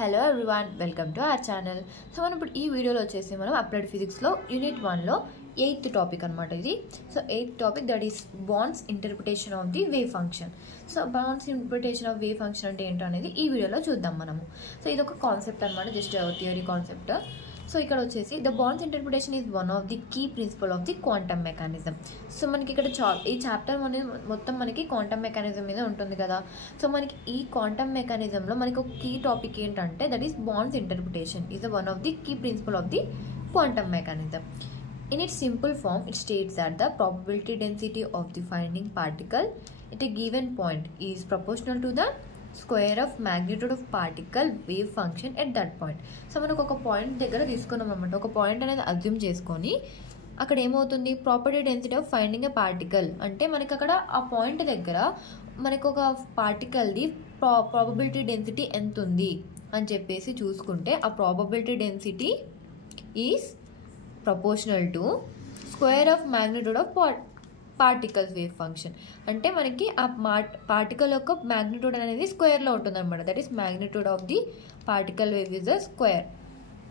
Hello everyone, welcome to our channel. So మనం ఇప్పుడు ఈ వీడియోలో వచ్చేసి మనం అప్లైడ్ ఫిజిక్స్లో యూనిట్ 1లో 8th టాపిక్ అనమాట ఇది. So 8th topic that is bonds interpretation of the wave function. So bonds interpretation of wave function అంటే ఏంటో అనేది ఈ వీడియోలో చూద్దాం మనము. సో ఇది ఒక కాన్సెప్ట్ అనమాట, జస్ట్ థియరీ కాన్సెప్ట్. సో ఇక్కడ వచ్చేసి the bonds interpretation is one of the key principle of the quantum mechanism. So మనకి ఇక్కడ ఈ చాప్టర్ మొత్తం మనకి క్వాంటమ్ మెకానిజం మీద ఉంటుంది కదా. సో మనకి ఈ క్వాంటమ్ మెకానిజంలో మనకి ఒక కీ టాపిక్ ఏంటంటే that is bonds interpretation is one of the key principle of the quantum mechanism. In its simple form, it states that the probability density of the finding particle at a given point is proportional to the square of magnitude of particle wave function at that point. So మనకు ఒక point దగ్గర తీసుకున్నాం అనమాట. ఒక point అనేది assume చేసుకొని అక్కడ ఏమవుతుంది, property density of finding a particle అంటే మనకి అక్కడ ఆ పాయింట్ దగ్గర మనకు ఒక పార్టికల్ది ప్రాబబిలిటీ డెన్సిటీ ఎంత ఉంది అని చెప్పేసి చూసుకుంటే ఆ probability density is proportional to square of magnitude of particles wave function. అంటే మనకి ఆ పార్టికల్ యొక్క మ్యాగ్నిట్యూడ్ అనేది స్క్వేర్లో ఉంటుంది అనమాట. That is magnitude of the particle wave is the square.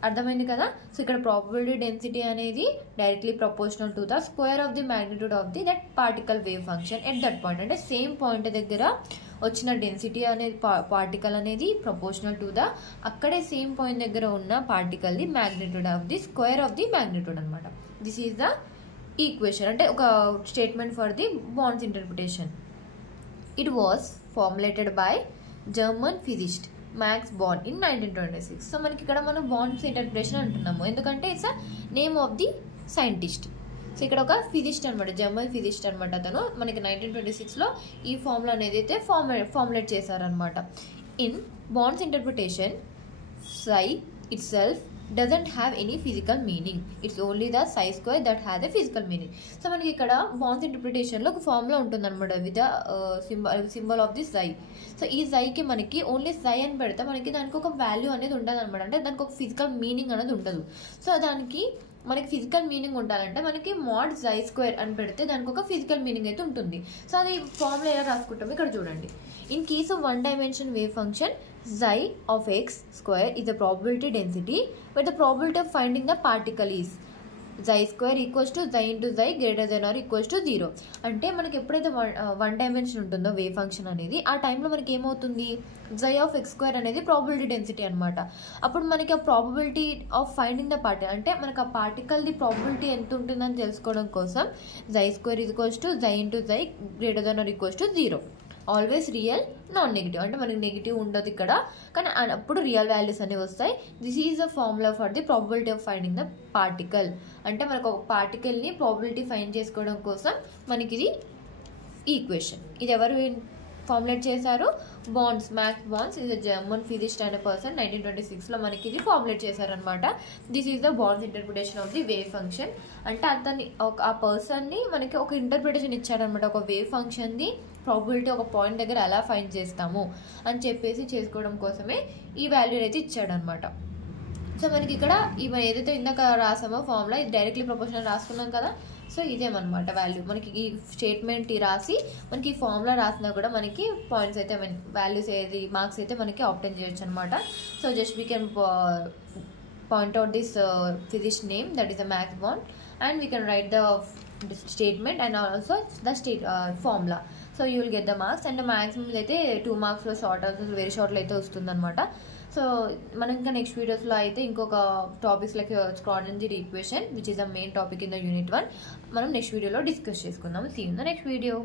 అర్థమైంది కదా. సో ఇక్కడ ప్రాబబిలిటీ డెన్సిటీ అనేది directly proportional to the square of the magnitude of the that particle wave function at that point. అంటే same point దగ్గర వచ్చిన density అనేది particle అనేది proportional to the అక్కడే సేమ్ పాయింట్ దగ్గర ఉన్న particle the magnitude of the square of the magnitude అనమాట. This is the equation, అంటే ఒక statement for the bonds interpretation. It was formulated by German physicist max bond in 1926. So మనకి ఇక్కడ మనం bonds interpretation అంటున్నాము ఎందుకంటే it's a name of the scientist. So ఇక్కడ ఒక ఫిజిస్ట్ అనమాట, జర్మన్ ఫిజిస్ట్ అనమాట. అతను మనకి 1926లో ఈ ఫార్ములా అనేది అయితే ఫార్ములేట్ చేశారనమాట. In bonds interpretation psi itself doesn't have any physical meaning, it's only the psi square that has a physical meaning. So మనకి ఇక్కడ బాండ్స్ ఇంటర్ప్రిటేషన్లో ఒక ఫార్ములా ఉంటుంది అనమాట with symbol of the psi. So ఈ psiకి మనకి ఓన్లీ psi అని పెడితే మనకి దానికి ఒక వాల్యూ అనేది ఉండదు అనమాట, అంటే దానికి ఒక ఫిజికల్ మీనింగ్ అనేది ఉండదు. సో దానికి మనకి ఫిజికల్ మీనింగ్ ఉండాలంటే మనకి mod psi square అని పెడితే దానికి ఒక ఫిజికల్ మీనింగ్ అయితే ఉంటుంది. సో అది ఫార్ములా ఎలా రాసుకుంటాం ఇక్కడ చూడండి. In case of one dimension wave function psi of x square is the probability density where the probability of finding the particle is psi square equals to psi into psi greater than or equals to 0. అంటే మనకి ఎప్పుడైతే one dimension ఉంటుందో wave function అనేది ఆ టైంలో మనకి ఏమవుతుంది, psi of x square అనేది ప్రాబబిలిటీ డెన్సిటీ అనమాట. అప్పుడు మనకి ఆ probability of finding the particle అంటే మనకి ఆ పార్టికల్ది ప్రాబబిలిటీ ఎంత ఉంటుందని తెలుసుకోవడం కోసం psi square equals to psi into psi greater than or equals to 0. Always real, non negative, అంటే మనకి నెగిటివ్ ఉండదు ఇక్కడ, కానీ అప్పుడు రియల్ వాల్యూస్ అనేవి వస్తాయి. This is the formula for the probability of finding the particle. అంటే మనకు ఒక పార్టికల్ని ప్రాబబిలిటీ ఫైండ్ చేసుకోవడం కోసం మనకి ఇది ఈక్వేషన్. ఇది ఎవరు ఫార్ములేట్ చేశారు, max bonds is a German physicist అయిన పర్సన్ 1926లో మనకి ఇది ఫార్ములేట్ చేశారనమాట. This is the bonds interpretation of the wave function. అంటే అతన్ని ఆ పర్సన్ని మనకి ఒక ఇంటర్ప్రిటేషన్ ఇచ్చారనమాట, ఒక వేవ్ ఫంక్షన్ది ప్రాబబిలిటీ ఒక పాయింట్ దగ్గర ఎలా ఫైండ్ చేస్తాము అని చెప్పేసి చేసుకోవడం కోసమే ఈ వాల్యూ అయితే ఇచ్చాడనమాట. సో మనకి ఇక్కడ ఏదైతే ఇందాక రాసామో ఫార్ములా ఇది డైరెక్ట్లీ ప్రపోర్షనల్ రాసుకున్నాం కదా. సో ఇదేమన్నమాట వాల్యూ. మనకి ఈ స్టేట్మెంట్ రాసి మనకి ఈ ఫార్ములా రాసినా కూడా మనకి పాయింట్స్ అయితే వాల్యూస్ ఏది మార్క్స్ అయితే మనకి ఆప్టైన్ చేయొచ్చు అనమాట. So just we can point out this physicist name that is the max bond and we can write the statement and also the formula. So you will get the marks and maximum అయితే 2 మార్క్స్లో very షార్ట్లో అయితే వస్తుంది అనమాట. So మనం ఇంకా next వీడియోస్లో అయితే ఇంకొక topics like Schrodinger equation which is the main topic in the unit 1 మనం నెక్స్ట్ వీడియోలో డిస్కస్ చేసుకుందాం. See you in the next video.